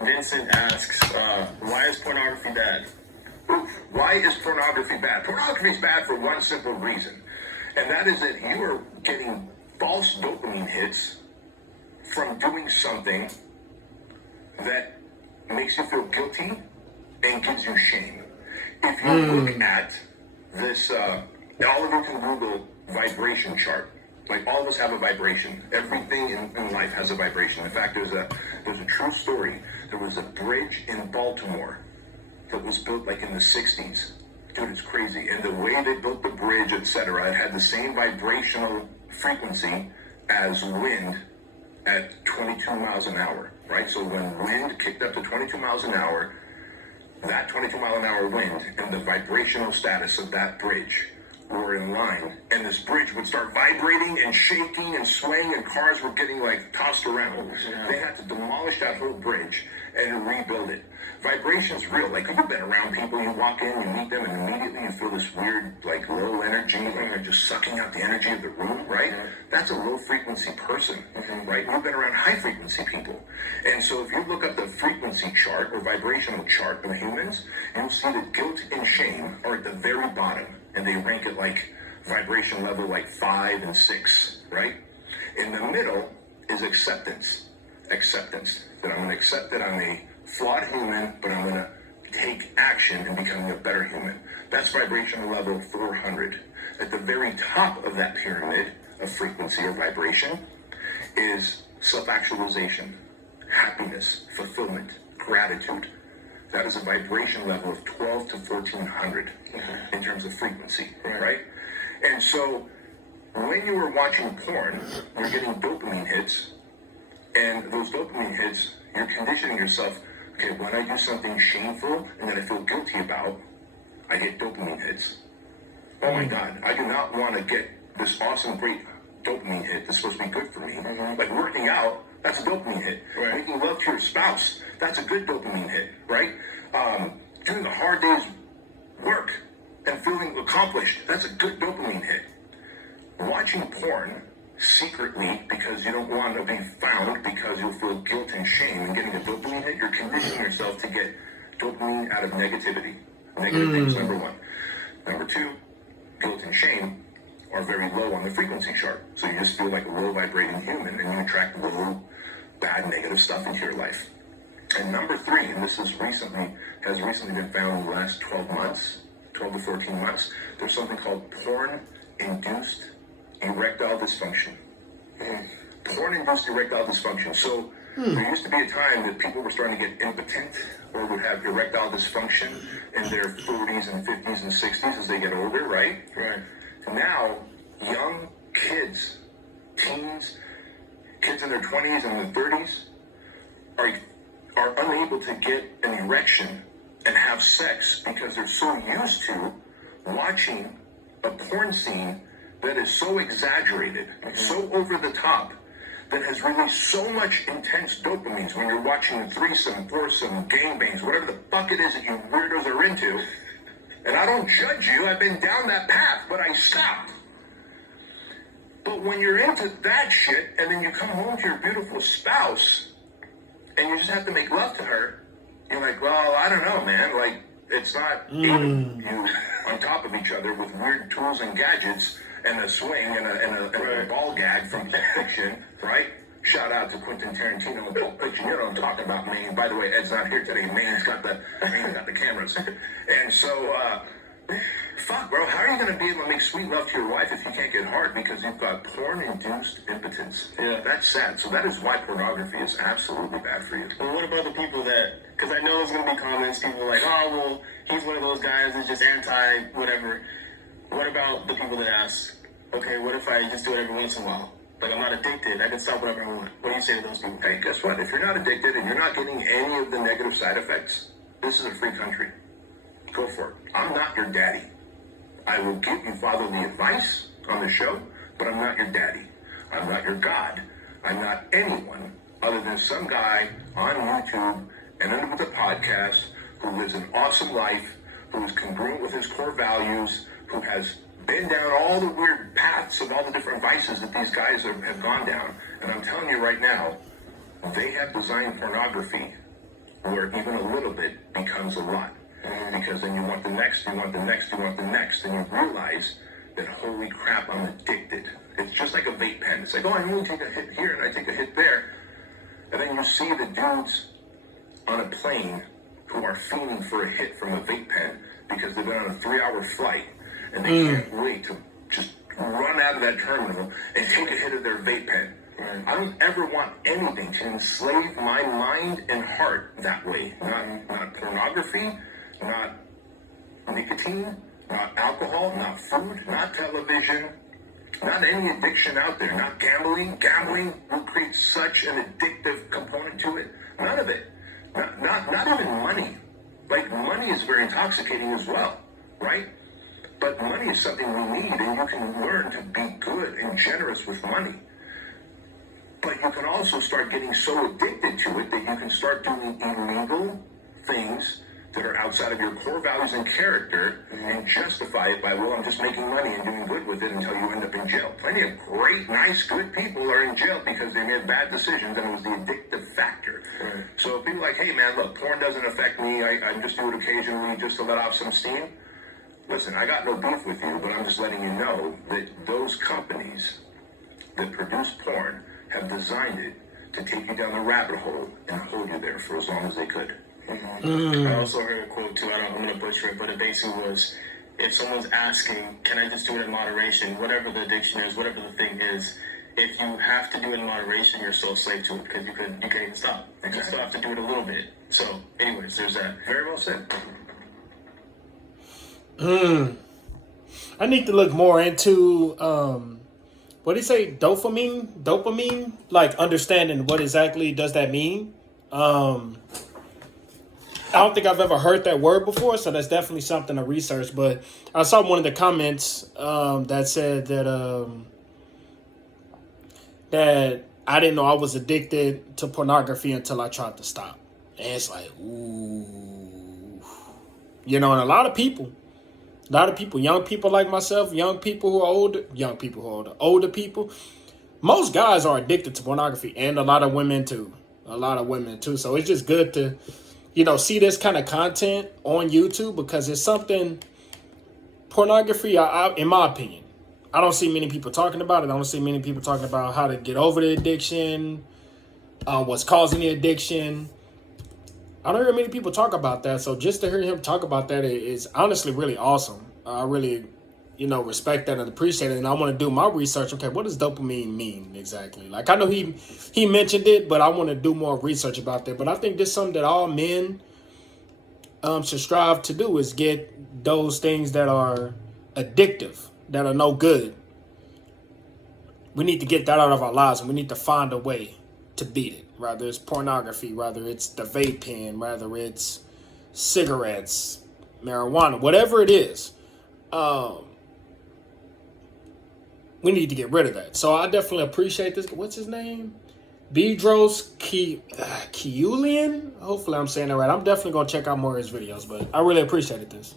Vincent asks, why is pornography bad? Why is pornography bad? Pornography is bad for one simple reason, and that is that you are getting false dopamine hits from doing something that makes you feel guilty and gives you shame. If you look at this, all of you can Google vibration chart. Like, all of us have a vibration. Everything in life has a vibration. In fact, there's a true story. There was a bridge in Baltimore that was built like in the 60s. Dude, it's crazy. And the way they built the bridge, etc., it had the same vibrational frequency as wind at 22 miles an hour, right? So when wind kicked up to 22 miles an hour, that 22 mile an hour wind and the vibrational status of that bridge were in line, and this bridge would start vibrating and shaking and swaying, and cars were getting like tossed around. They had to demolish that whole bridge and rebuild it. Vibration's real. Like, you've been around people, you walk in, you meet them, and immediately you feel this weird, like, low energy, like they're just sucking out the energy of the room, right? That's a low frequency person, right? We've been around high frequency people. And so if you look up the frequency chart or vibrational chart of humans, you'll see that guilt and shame are at the very bottom, and they rank at like vibration level like 5 and 6, right? In the middle is acceptance. Acceptance. That I'm going to accept that I'm a flawed human, but I'm going to take action in becoming a better human. That's vibrational level 400. At the very top of that pyramid of frequency or vibration is self-actualization, happiness, fulfillment, gratitude. That is a vibration level of 12 to 1400 in terms of frequency, right? And so when you are watching porn, you're getting dopamine hits, and those dopamine hits, you're conditioning yourself, okay, when I do something shameful and that I feel guilty about, I get dopamine hits. Oh my God, I do not want to get this awesome, great dopamine hit that's supposed to be good for me. Like working out, that's a dopamine hit. Making love to your spouse, that's a good dopamine hit, right? Doing a hard day's work and feeling accomplished, that's a good dopamine hit. Watching porn secretly because you don't want to be found, because you'll feel guilt and shame, and getting a dopamine hit, you're conditioning yourself to get dopamine out of negativity. Negative things, number one. Number two, guilt and shame are very low on the frequency chart. So you just feel like a low vibrating human, and you attract low, bad, negative stuff into your life. And number three, and this has recently been found in the last 12 months, 12 to 14 months, there's something called porn-induced erectile dysfunction. Porn-induced erectile dysfunction. So there used to be a time that people were starting to get impotent or would have erectile dysfunction in their 40s and 50s and 60s as they get older, right? Right. Now, young kids, teens, kids in their 20s and their 30s are unable to get an erection and have sex because they're so used to watching a porn scene that is so exaggerated, so over the top, that has released so much intense dopamines when you're watching a threesome, foursome, gangbangs, whatever the fuck it is that you weirdos are into. And I don't judge you, I've been down that path, but I stopped. But when you're into that shit, and then you come home to your beautiful spouse, and you just have to make love to her, you're like, well, I don't know, man, like, it's not eight of you on top of each other with weird tools and gadgets, and a swing and a ball gag from Pulp Fiction, right? Shout out to Quentin Tarantino and Pulp Fiction. You know what I'm talking about, Maine. By the way, Ed's not here today. Maine's got the cameras. And so, fuck, bro, how are you going to be able to make sweet love to your wife if you can't get hard because you've got porn-induced impotence? Yeah. That's sad. So that is why pornography is absolutely bad for you. Well, what about the people that, because I know there's going to be comments, people like, oh, well, he's one of those guys that's just anti-whatever. What about the people that ask, okay, what if I just do it every once in a while? Like, I'm not addicted. I can stop whatever I want. What do you say to those people? Hey, guess what? If you're not addicted and you're not getting any of the negative side effects, this is a free country. Go for it. I'm not your daddy. I will give you fatherly advice on the show, but I'm not your daddy. I'm not your God. I'm not anyone other than some guy on YouTube and under the podcast who lives an awesome life, who is congruent with his core values, who has been down all the weird paths of all the different vices that these guys have gone down. And I'm telling you right now, they have designed pornography where even a little bit becomes a lot. Because then you want the next, you want the next, you want the next, and you realize that, holy crap, I'm addicted. It's just like a vape pen. It's like, oh, I only take a hit here and I take a hit there. And then you see the dudes on a plane who are fiending for a hit from a vape pen because they've been on a 3-hour flight and they can't wait to just run out of that terminal and take a hit of their vape pen. I don't ever want anything to enslave my mind and heart that way. Not pornography, not nicotine, not alcohol, not food, not television, not any addiction out there, not gambling. Gambling will create such an addictive component to it. None of it. Not even money. Like, money is very intoxicating as well, right? But money is something we need, and you can learn to be good and generous with money. But you can also start getting so addicted to it that you can start doing illegal things that are outside of your core values and character and justify it by, well, I'm just making money and doing good with it until you end up in jail. Plenty of great, nice, good people are in jail because they made bad decisions and it was the addictive factor. So if people are like, hey, man, look, porn doesn't affect me. I just do it occasionally just to let off some steam. Listen, I got no beef with you, but I'm just letting you know that those companies that produce porn have designed it to take you down the rabbit hole and hold you there for as long as they could. I also heard a quote too, I'm going to butcher it, but it basically was, if someone's asking, can I just do it in moderation, whatever the addiction is, whatever the thing is, if you have to do it in moderation, you're so slave to it because you can't even stop. You still have to do it a little bit. So, anyways, there's that. Very well said. I need to look more into, what do you say, dopamine? Like, understanding what exactly does that mean? I don't think I've ever heard that word before, so that's definitely something to research. But I saw one of the comments that said that I didn't know I was addicted to pornography until I tried to stop. And it's like, ooh. You know, and a lot of people, young people like myself, older people, most guys are addicted to pornography, and a lot of women too. So it's just good to, see this kind of content on YouTube because it's something, pornography, in my opinion, I don't see many people talking about it. I don't see many people talking about how to get over the addiction, what's causing the addiction. I don't hear many people talk about that. So just to hear him talk about that is honestly really awesome. I really, respect that and appreciate it. And I want to do my research. Okay, what does dopamine mean exactly? Like, I know he mentioned it, but I want to do more research about that. But I think this is something that all men should strive to do, is get those things that are addictive, that are no good. We need to get that out of our lives, and we need to find a way to beat it. Whether it's pornography, whether it's the vape pen, whether it's cigarettes, marijuana, whatever it is. We need to get rid of that. So I definitely appreciate this. What's his name? Bedros Keuilian? Hopefully I'm saying that right. I'm definitely going to check out more of his videos, but I really appreciated this.